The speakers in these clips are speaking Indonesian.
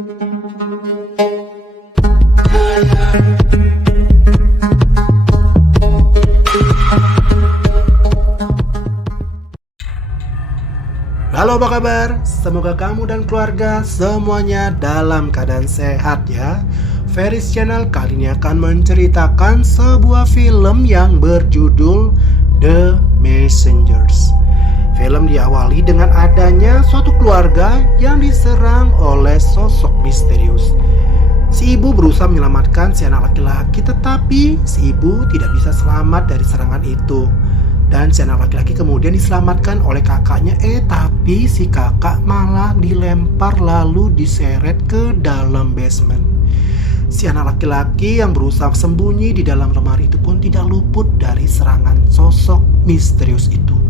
Halo, apa kabar? Semoga kamu dan keluarga semuanya dalam keadaan sehat ya. Ferris Channel kali ini akan menceritakan sebuah film yang berjudul The Messengers. Film diawali dengan adanya suatu keluarga yang diserang oleh sosok misterius. Si ibu berusaha menyelamatkan si anak laki-laki, tetapi si ibu tidak bisa selamat dari serangan itu. Dan si anak laki-laki kemudian diselamatkan oleh kakaknya, tapi si kakak malah dilempar lalu diseret ke dalam basement. Si anak laki-laki yang berusaha sembunyi di dalam lemari itu pun tidak luput dari serangan sosok misterius itu.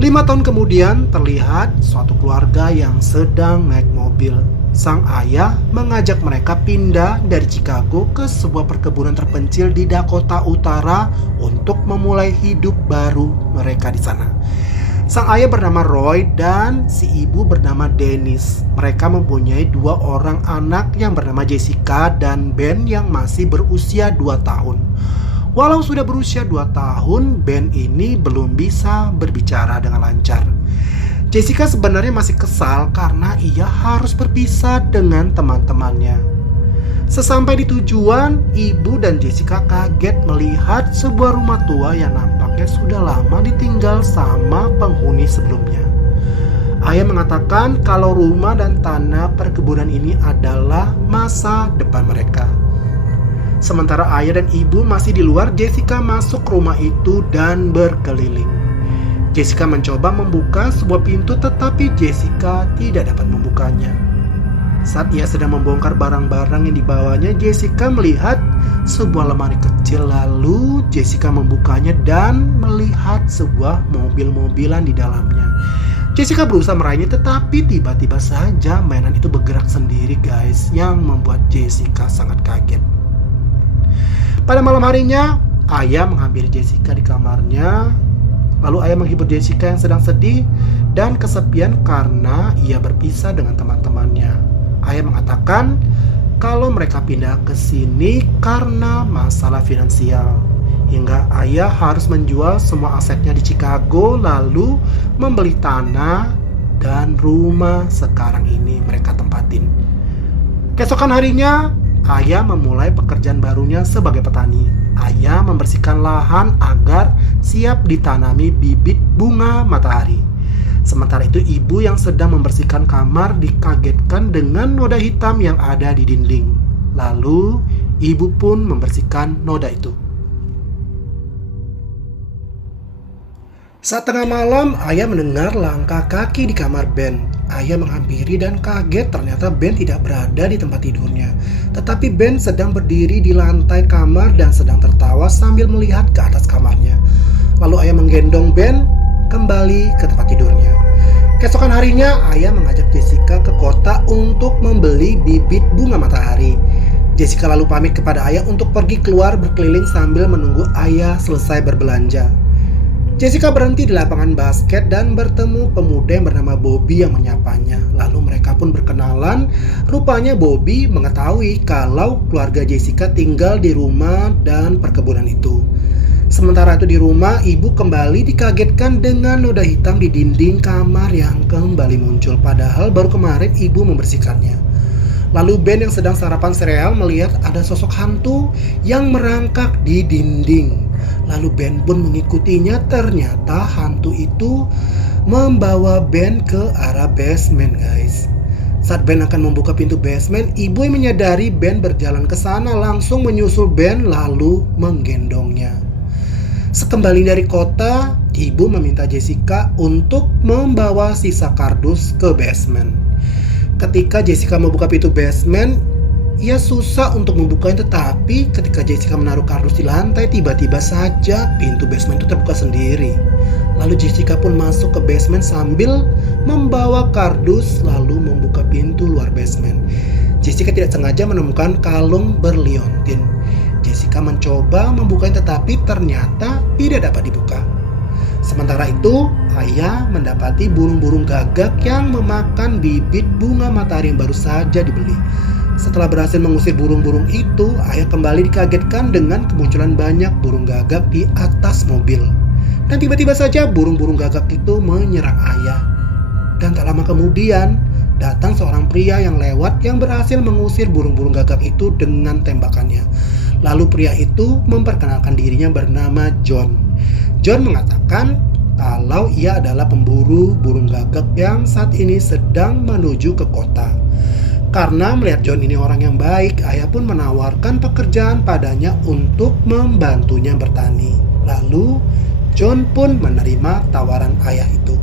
5 tahun kemudian terlihat suatu keluarga yang sedang naik mobil. Sang ayah mengajak mereka pindah dari Chicago ke sebuah perkebunan terpencil di Dakota Utara untuk memulai hidup baru mereka di sana. Sang ayah bernama Roy dan si ibu bernama Dennis. Mereka mempunyai 2 orang anak yang bernama Jessica dan Ben yang masih berusia 2 tahun. Walau sudah berusia 2 tahun, Ben ini belum bisa berbicara dengan lancar. Jessica sebenarnya masih kesal karena ia harus berpisah dengan teman-temannya. Sesampai di tujuan, ibu dan Jessica kaget melihat sebuah rumah tua yang nampaknya sudah lama ditinggal sama penghuni sebelumnya. Ayah mengatakan kalau rumah dan tanah perkebunan ini adalah masa depan mereka. Sementara ayah dan ibu masih di luar, Jessica masuk rumah itu dan berkeliling. Jessica mencoba membuka sebuah pintu, tetapi Jessica tidak dapat membukanya. Saat ia sedang membongkar barang-barang yang dibawanya, Jessica melihat sebuah lemari kecil. Lalu Jessica membukanya dan melihat sebuah mobil-mobilan di dalamnya. Jessica berusaha meraihnya, tetapi tiba-tiba saja mainan itu bergerak sendiri guys, yang membuat Jessica sangat kaget. Pada malam harinya, ayah menghampiri Jessica di kamarnya. Lalu ayah menghibur Jessica yang sedang sedih dan kesepian karena ia berpisah dengan teman-temannya. Ayah mengatakan kalau mereka pindah ke sini karena masalah finansial. Hingga ayah harus menjual semua asetnya di Chicago lalu membeli tanah dan rumah sekarang ini mereka tempatin. Keesokan harinya, ayah memulai pekerjaan barunya sebagai petani. Ayah membersihkan lahan agar siap ditanami bibit bunga matahari. Sementara itu ibu yang sedang membersihkan kamar dikagetkan dengan noda hitam yang ada di dinding. Lalu ibu pun membersihkan noda itu. Saat tengah malam, ayah mendengar langkah kaki di kamar Ben. Ayah menghampiri dan kaget ternyata Ben tidak berada di tempat tidurnya. Tetapi Ben sedang berdiri di lantai kamar dan sedang tertawa sambil melihat ke atas kamarnya. Lalu ayah menggendong Ben kembali ke tempat tidurnya. Keesokan harinya, ayah mengajak Jessica ke kota untuk membeli bibit bunga matahari. Jessica lalu pamit kepada ayah untuk pergi keluar berkeliling sambil menunggu ayah selesai berbelanja. Jessica berhenti di lapangan basket dan bertemu pemuda yang bernama Bobby yang menyapanya. Lalu mereka pun berkenalan. Rupanya Bobby mengetahui kalau keluarga Jessica tinggal di rumah dan perkebunan itu. Sementara itu di rumah, ibu kembali dikagetkan dengan noda hitam di dinding kamar yang kembali muncul. Padahal baru kemarin ibu membersihkannya. Lalu Ben yang sedang sarapan sereal melihat ada sosok hantu yang merangkak di dinding. Lalu Ben pun mengikutinya. Ternyata hantu itu membawa Ben ke arah basement guys. Saat Ben akan membuka pintu basement, ibu yang menyadari Ben berjalan ke sana langsung menyusul Ben lalu menggendongnya. Sekembali dari kota, ibu meminta Jessica untuk membawa sisa kardus ke basement. Ketika Jessica membuka pintu basement, ia susah untuk membukanya, tetapi ketika Jessica menaruh kardus di lantai, tiba-tiba saja pintu basement itu terbuka sendiri. Lalu Jessica pun masuk ke basement sambil membawa kardus lalu membuka pintu luar basement. Jessica tidak sengaja menemukan kalung berliontin. Jessica mencoba membukanya tetapi ternyata tidak dapat dibuka. Sementara itu, ayah mendapati burung-burung gagak yang memakan bibit bunga matahari yang baru saja dibeli. Setelah berhasil mengusir burung-burung itu, ayah kembali dikagetkan dengan kemunculan banyak burung gagak di atas mobil. Dan tiba-tiba saja burung-burung gagak itu menyerang ayah. Dan tak lama kemudian, datang seorang pria yang lewat yang berhasil mengusir burung-burung gagak itu dengan tembakannya. Lalu pria itu memperkenalkan dirinya bernama John. John mengatakan kalau ia adalah pemburu burung gagak yang saat ini sedang menuju ke kota. Karena melihat John ini orang yang baik, ayah pun menawarkan pekerjaan padanya untuk membantunya bertani. Lalu John pun menerima tawaran ayah itu.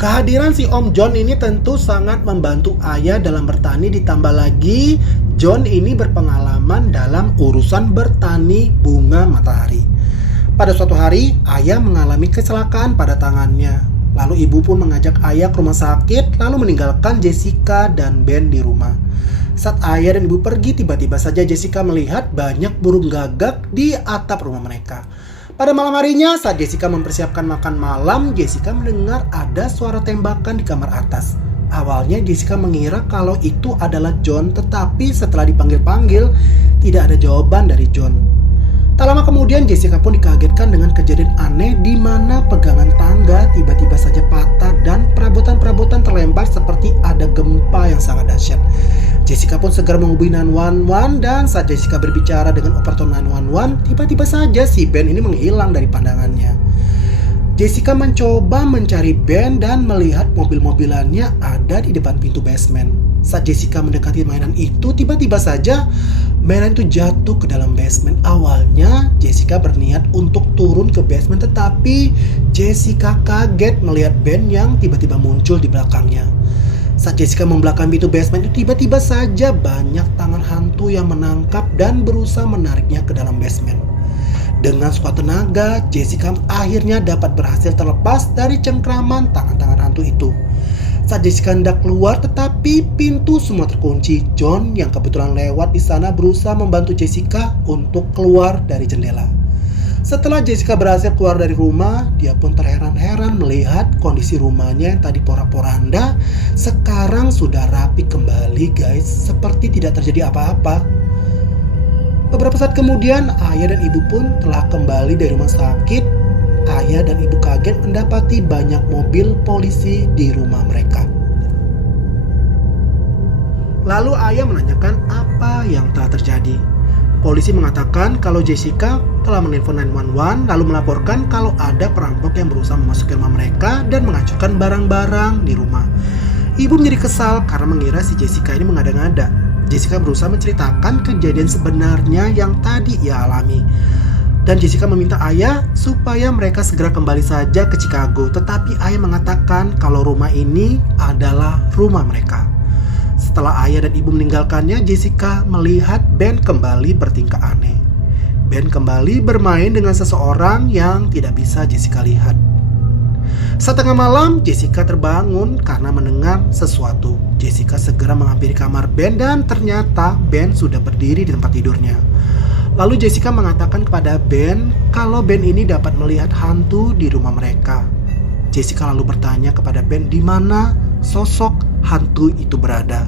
Kehadiran si Om John ini tentu sangat membantu ayah dalam bertani, ditambah lagi John ini berpengalaman dalam urusan bertani bunga matahari. Pada suatu hari, ayah mengalami kecelakaan pada tangannya. Lalu ibu pun mengajak ayah ke rumah sakit, lalu meninggalkan Jessica dan Ben di rumah. Saat ayah dan ibu pergi, tiba-tiba saja Jessica melihat banyak burung gagak di atap rumah mereka. Pada malam harinya, saat Jessica mempersiapkan makan malam, Jessica mendengar ada suara tembakan di kamar atas. Awalnya Jessica mengira kalau itu adalah John, tetapi setelah dipanggil-panggil, tidak ada jawaban dari John. Tak lama kemudian Jessica pun dikagetkan dengan kejadian aneh di mana pegangan tangga tiba-tiba saja patah dan perabotan-perabotan terlempar seperti ada gempa yang sangat dahsyat. Jessica pun segera menghubungi 911 dan saat Jessica berbicara dengan operator 911, tiba-tiba saja si Ben ini menghilang dari pandangannya. Jessica mencoba mencari Ben dan melihat mobil-mobilannya ada di depan pintu basement. Saat Jessica mendekati mainan itu, tiba-tiba saja mainan itu jatuh ke dalam basement. Awalnya Jessica berniat untuk turun ke basement, tetapi Jessica kaget melihat Ben yang tiba-tiba muncul di belakangnya. Saat Jessica membelakangi pintu basement itu, tiba-tiba saja banyak tangan hantu yang menangkap dan berusaha menariknya ke dalam basement. Dengan sekuat tenaga, Jessica akhirnya dapat berhasil terlepas dari cengkraman tangan-tangan hantu itu. Saat Jessica hendak keluar, tetapi pintu semua terkunci. John yang kebetulan lewat di sana berusaha membantu Jessica untuk keluar dari jendela. Setelah Jessica berhasil keluar dari rumah, dia pun terheran-heran melihat kondisi rumahnya yang tadi porak-poranda sekarang sudah rapi kembali, guys, seperti tidak terjadi apa-apa. Beberapa saat kemudian, ayah dan ibu pun telah kembali dari rumah sakit. Ayah dan ibu kaget mendapati banyak mobil polisi di rumah mereka. Lalu ayah menanyakan apa yang telah terjadi. Polisi mengatakan kalau Jessica telah menelpon 911 lalu melaporkan kalau ada perampok yang berusaha memasuki rumah mereka dan menghancurkan barang-barang di rumah. Ibu menjadi kesal karena mengira si Jessica ini mengada-ngada. Jessica berusaha menceritakan kejadian sebenarnya yang tadi ia alami. Dan Jessica meminta ayah supaya mereka segera kembali saja ke Chicago. Tetapi ayah mengatakan kalau rumah ini adalah rumah mereka. Setelah ayah dan ibu meninggalkannya, Jessica melihat Ben kembali bertingkah aneh. Ben kembali bermain dengan seseorang yang tidak bisa Jessica lihat. Saat tengah malam, Jessica terbangun karena mendengar sesuatu. Jessica segera menghampiri kamar Ben dan ternyata Ben sudah berdiri di tempat tidurnya. Lalu Jessica mengatakan kepada Ben kalau Ben ini dapat melihat hantu di rumah mereka. Jessica lalu bertanya kepada Ben di mana sosok hantu itu berada.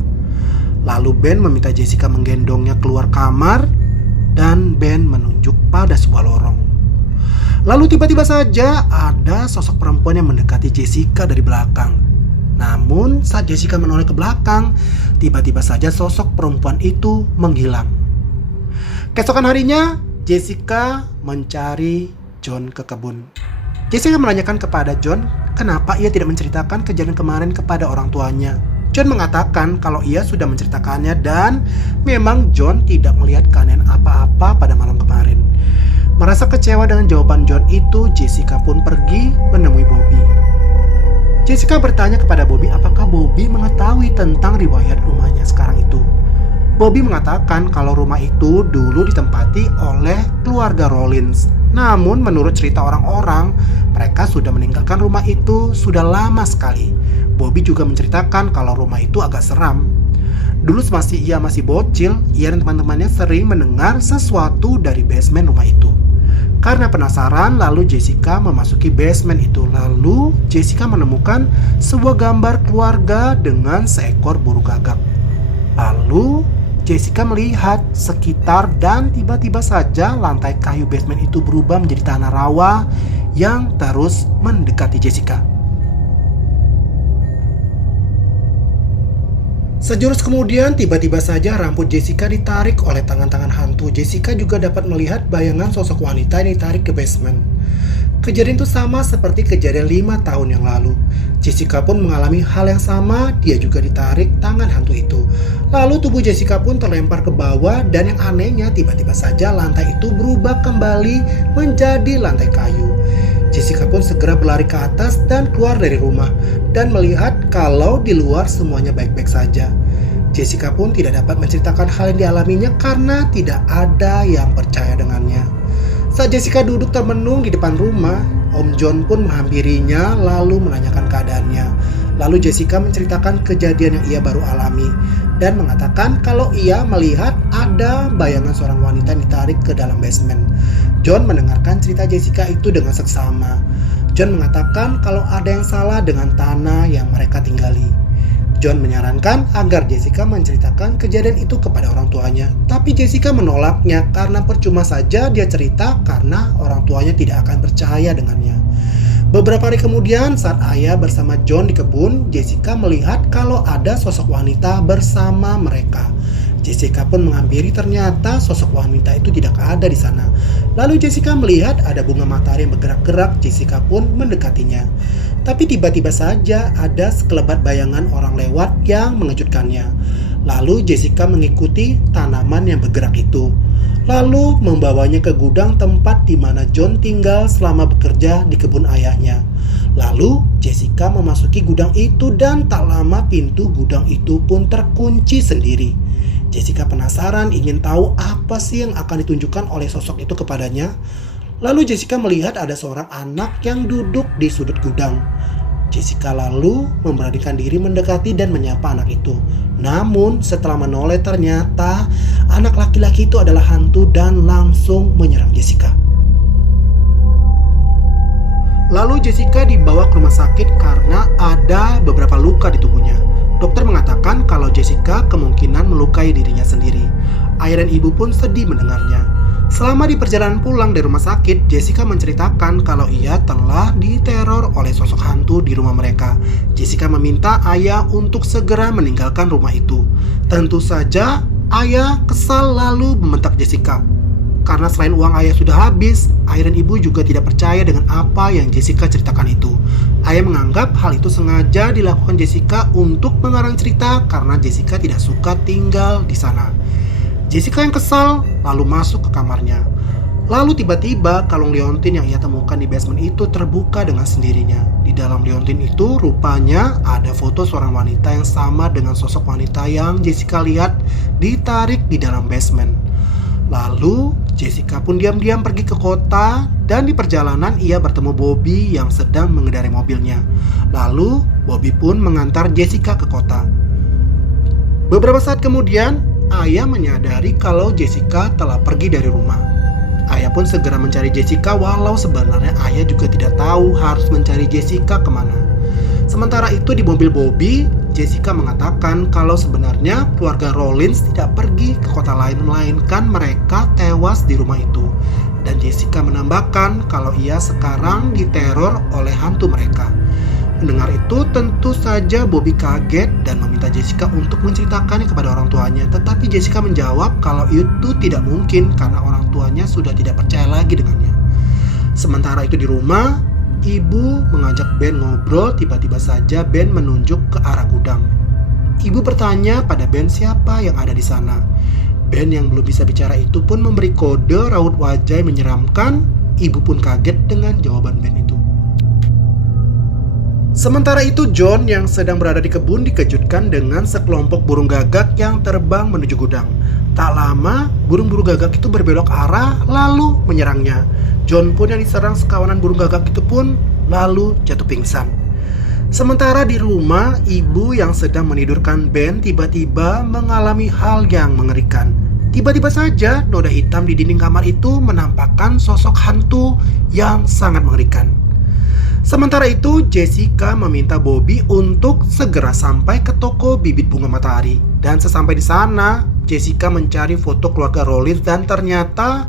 Lalu Ben meminta Jessica menggendongnya keluar kamar dan Ben menunjuk pada sebuah lorong. Lalu tiba-tiba saja ada sosok perempuan yang mendekati Jessica dari belakang. Namun saat Jessica menoleh ke belakang, tiba-tiba saja sosok perempuan itu menghilang. Keesokan harinya, Jessica mencari John ke kebun. Jessica menanyakan kepada John kenapa ia tidak menceritakan kejadian kemarin kepada orang tuanya. John mengatakan kalau ia sudah menceritakannya dan memang John tidak melihat keanehan apa-apa pada malam kemarin. Merasa kecewa dengan jawaban John itu, Jessica pun pergi menemui Bobby. Jessica bertanya kepada Bobby apakah Bobby mengetahui tentang riwayat rumahnya sekarang itu. Bobby mengatakan kalau rumah itu dulu ditempati oleh keluarga Rollins. Namun menurut cerita orang-orang, mereka sudah meninggalkan rumah itu sudah lama sekali. Bobby juga menceritakan kalau rumah itu agak seram. Dulu ia masih bocil, ia dan teman-temannya sering mendengar sesuatu dari basement rumah itu. Karena penasaran, lalu Jessica memasuki basement itu. Lalu Jessica menemukan sebuah gambar keluarga dengan seekor burung gagak. Lalu Jessica melihat sekitar dan tiba-tiba saja lantai kayu basement itu berubah menjadi tanah rawa yang terus mendekati Jessica. Sejurus kemudian, tiba-tiba saja rambut Jessica ditarik oleh tangan-tangan hantu. Jessica juga dapat melihat bayangan sosok wanita yang ditarik ke basement. Kejadian itu sama seperti kejadian 5 tahun yang lalu. Jessica pun mengalami hal yang sama, dia juga ditarik tangan hantu itu. Lalu tubuh Jessica pun terlempar ke bawah dan yang anehnya tiba-tiba saja lantai itu berubah kembali menjadi lantai kayu. Jessica pun segera berlari ke atas dan keluar dari rumah dan melihat kalau di luar semuanya baik-baik saja. Jessica pun tidak dapat menceritakan hal yang dialaminya karena tidak ada yang percaya dengannya. Saat Jessica duduk termenung di depan rumah, Om John pun menghampirinya lalu menanyakan keadaannya. Lalu Jessica menceritakan kejadian yang ia baru alami dan mengatakan kalau ia melihat ada bayangan seorang wanita yang ditarik ke dalam basement. John mendengarkan cerita Jessica itu dengan seksama. John mengatakan kalau ada yang salah dengan tanah yang mereka tinggali. John menyarankan agar Jessica menceritakan kejadian itu kepada orang tuanya. Tapi Jessica menolaknya karena percuma saja dia cerita karena orang tuanya tidak akan percaya dengannya. Beberapa hari kemudian saat ayah bersama John di kebun, Jessica melihat kalau ada sosok wanita bersama mereka. Jessica pun menghampiri, ternyata sosok wanita itu tidak ada di sana. Lalu Jessica melihat ada bunga matahari yang bergerak-gerak, Jessica pun mendekatinya. Tapi tiba-tiba saja ada sekelebat bayangan orang lewat yang mengejutkannya. Lalu Jessica mengikuti tanaman yang bergerak itu. Lalu membawanya ke gudang tempat di mana John tinggal selama bekerja di kebun ayahnya. Lalu Jessica memasuki gudang itu dan tak lama pintu gudang itu pun terkunci sendiri. Jessica penasaran ingin tahu apa sih yang akan ditunjukkan oleh sosok itu kepadanya. Lalu Jessica melihat ada seorang anak yang duduk di sudut gudang. Jessica lalu memberanikan diri mendekati dan menyapa anak itu. Namun setelah menoleh ternyata anak laki-laki itu adalah hantu dan langsung menyerang Jessica. Lalu Jessica dibawa ke rumah sakit karena ada beberapa luka di tubuhnya. Dokter mengatakan kalau Jessica kemungkinan melukai dirinya sendiri. Ayah dan ibu pun sedih mendengarnya. Selama di perjalanan pulang dari rumah sakit, Jessica menceritakan kalau ia telah diteror oleh sosok hantu di rumah mereka. Jessica meminta ayah untuk segera meninggalkan rumah itu. Tentu saja ayah kesal lalu membentak Jessica. Karena selain uang ayah sudah habis, ayah dan ibu juga tidak percaya dengan apa yang Jessica ceritakan itu. Ayah menganggap hal itu sengaja dilakukan Jessica untuk mengarang cerita karena Jessica tidak suka tinggal di sana. Jessica yang kesal lalu masuk ke kamarnya. Lalu tiba-tiba kalung liontin yang ia temukan di basement itu terbuka dengan sendirinya. Di dalam liontin itu rupanya ada foto seorang wanita yang sama dengan sosok wanita yang Jessica lihat ditarik di dalam basement. Lalu Jessica pun diam-diam pergi ke kota dan di perjalanan ia bertemu Bobby yang sedang mengendarai mobilnya. Lalu Bobby pun mengantar Jessica ke kota. Beberapa saat kemudian ayah menyadari kalau Jessica telah pergi dari rumah. Ayah pun segera mencari Jessica walau sebenarnya ayah juga tidak tahu harus mencari Jessica kemana. Sementara itu di mobil Bobby, Jessica mengatakan kalau sebenarnya keluarga Rollins tidak pergi ke kota lain melainkan mereka tewas di rumah itu. Dan Jessica menambahkan kalau ia sekarang diteror oleh hantu mereka. Mendengar itu tentu saja Bobby kaget dan meminta Jessica untuk menceritakannya kepada orang tuanya. Tetapi Jessica menjawab kalau itu tidak mungkin karena orang tuanya sudah tidak percaya lagi dengannya. Sementara itu di rumah, ibu mengajak Ben ngobrol. Tiba-tiba saja Ben menunjuk ke arah gudang. Ibu bertanya pada Ben siapa yang ada di sana. Ben yang belum bisa bicara itu pun memberi kode raut wajah yang menyeramkan. Ibu pun kaget dengan jawaban Ben itu. Sementara itu John yang sedang berada di kebun dikejutkan dengan sekelompok burung gagak yang terbang menuju gudang. Tak lama burung-burung gagak itu berbelok arah lalu menyerangnya. John pun yang diserang sekawanan burung gagak itu pun lalu jatuh pingsan. Sementara di rumah, ibu yang sedang menidurkan Ben tiba-tiba mengalami hal yang mengerikan. Tiba-tiba saja noda hitam di dinding kamar itu menampakkan sosok hantu yang sangat mengerikan. Sementara itu, Jessica meminta Bobby untuk segera sampai ke toko bibit bunga matahari. Dan sesampai di sana, Jessica mencari foto keluarga Rollins dan ternyata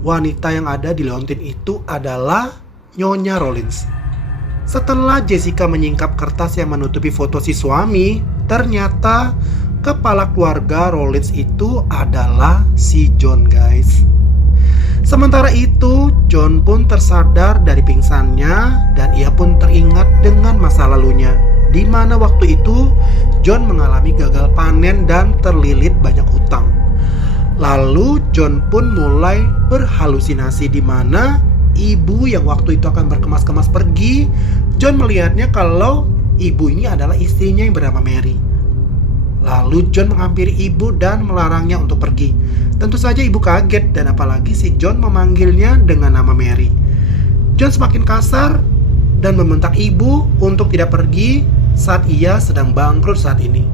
wanita yang ada di leontin itu adalah Nyonya Rollins. Setelah Jessica menyingkap kertas yang menutupi foto si suami, ternyata kepala keluarga Rollins itu adalah si John, guys. Sementara itu, John pun tersadar dari pingsannya dan ia pun teringat dengan masa lalunya, di mana waktu itu John mengalami gagal panen dan terlilit banyak hutang. Lalu John pun mulai berhalusinasi di mana ibu yang waktu itu akan berkemas-kemas pergi, John melihatnya kalau ibu ini adalah istrinya yang bernama Mary. Lalu John menghampiri ibu dan melarangnya untuk pergi. Tentu saja ibu kaget dan apalagi si John memanggilnya dengan nama Mary. John semakin kasar dan membentak ibu untuk tidak pergi saat ia sedang bangkrut saat ini.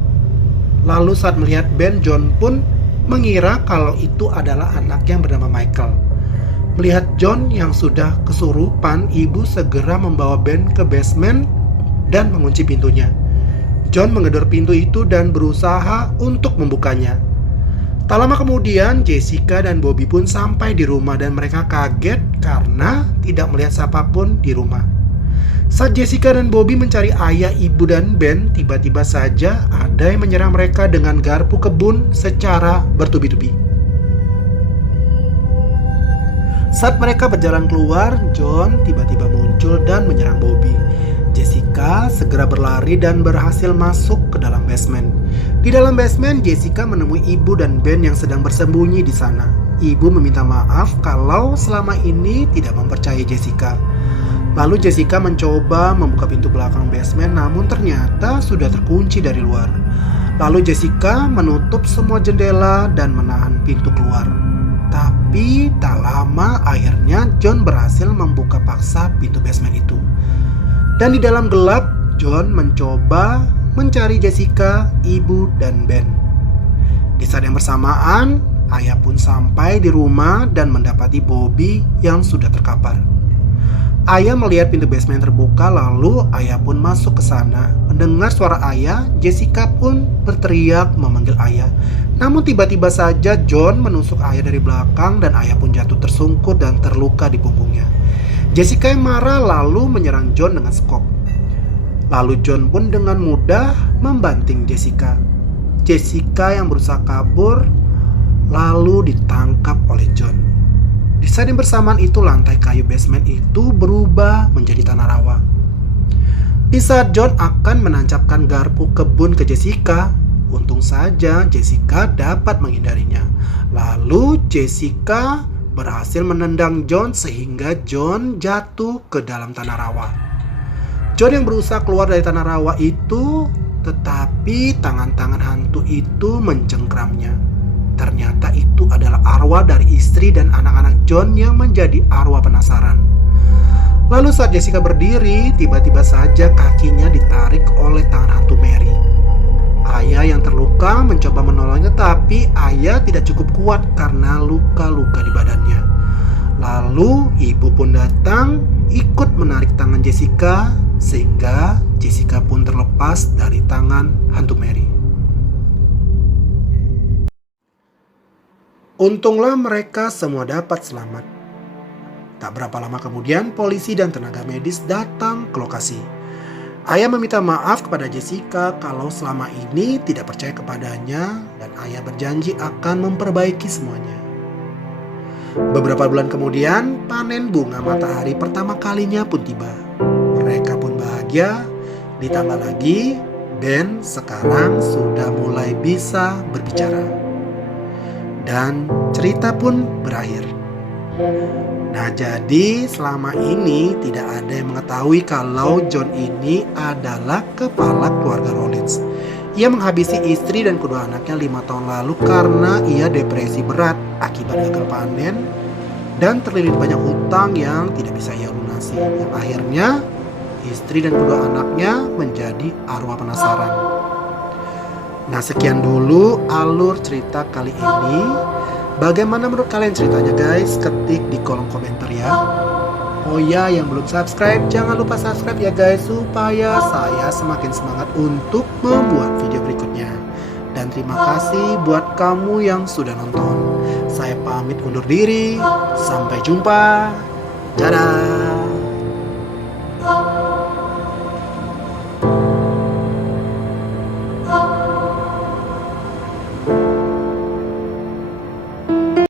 Lalu saat melihat Ben, John pun mengira kalau itu adalah anak yang bernama Michael. Melihat John yang sudah kesurupan, ibu segera membawa Ben ke basement dan mengunci pintunya. John menggedor pintu itu dan berusaha untuk membukanya. Tak lama kemudian, Jessica dan Bobby pun sampai di rumah dan mereka kaget karena tidak melihat siapapun di rumah. Saat Jessica dan Bobby mencari ayah, ibu, dan Ben, tiba-tiba saja ada yang menyerang mereka dengan garpu kebun secara bertubi-tubi. Saat mereka berjalan keluar, John tiba-tiba muncul dan menyerang Bobby. Jessica segera berlari dan berhasil masuk ke dalam basement. Di dalam basement, Jessica menemui ibu dan Ben yang sedang bersembunyi di sana. Ibu meminta maaf kalau selama ini tidak mempercayai Jessica. Lalu Jessica mencoba membuka pintu belakang basement, namun ternyata sudah terkunci dari luar. Lalu Jessica menutup semua jendela dan menahan pintu keluar. Tapi tak lama akhirnya John berhasil membuka paksa pintu basement itu. Dan di dalam gelap, John mencoba mencari Jessica, ibu, dan Ben. Di saat yang bersamaan, ayah pun sampai di rumah dan mendapati Bobby yang sudah terkapar. Ayah melihat pintu basement terbuka, lalu ayah pun masuk ke sana. Mendengar suara ayah, Jessica pun berteriak memanggil ayah. Namun tiba-tiba saja John menusuk ayah dari belakang dan ayah pun jatuh tersungkur dan terluka di punggungnya. Jessica yang marah lalu menyerang John dengan skop. Lalu John pun dengan mudah membanting Jessica. Jessica yang berusaha kabur lalu ditangkap oleh John. Di saat yang bersamaan itu lantai kayu basement itu berubah menjadi tanah rawa. Di saat John akan menancapkan garpu kebun ke Jessica, untung saja Jessica dapat menghindarinya. Lalu Jessica berhasil menendang John sehingga John jatuh ke dalam tanah rawa. John yang berusaha keluar dari tanah rawa itu, tetapi tangan-tangan hantu itu mencengkramnya. Ternyata itu adalah arwah dari istri dan anak-anak John yang menjadi arwah penasaran. Lalu saat Jessica berdiri, tiba-tiba saja kakinya ditarik oleh tangan hantu Mary. Ayah yang terluka mencoba menolongnya, tapi ayah tidak cukup kuat karena luka-luka di badannya. Lalu ibu pun datang ikut menarik tangan Jessica sehingga Jessica pun terlepas dari tangan hantu Mary. Untunglah mereka semua dapat selamat. Tak berapa lama kemudian polisi dan tenaga medis datang ke lokasi. Ayah meminta maaf kepada Jessica kalau selama ini tidak percaya kepadanya dan ayah berjanji akan memperbaiki semuanya. Beberapa bulan kemudian, panen bunga matahari pertama kalinya pun tiba. Mereka pun bahagia, ditambah lagi Ben sekarang sudah mulai bisa berbicara. Dan cerita pun berakhir. Nah, jadi selama ini tidak ada yang mengetahui kalau John ini adalah kepala keluarga Rollins. Ia menghabisi istri dan kedua anaknya 5 tahun lalu karena ia depresi berat akibat gagal panen dan terlilit banyak hutang yang tidak bisa ia lunasi. Yang akhirnya istri dan kedua anaknya menjadi arwah penasaran. Nah, sekian dulu alur cerita kali ini. Bagaimana menurut kalian ceritanya guys? Ketik di kolom komentar ya. Oh ya, yang belum subscribe, jangan lupa subscribe ya guys, supaya saya semakin semangat untuk membuat video berikutnya. Dan terima kasih buat kamu yang sudah nonton. Saya pamit undur diri, sampai jumpa. Dadah.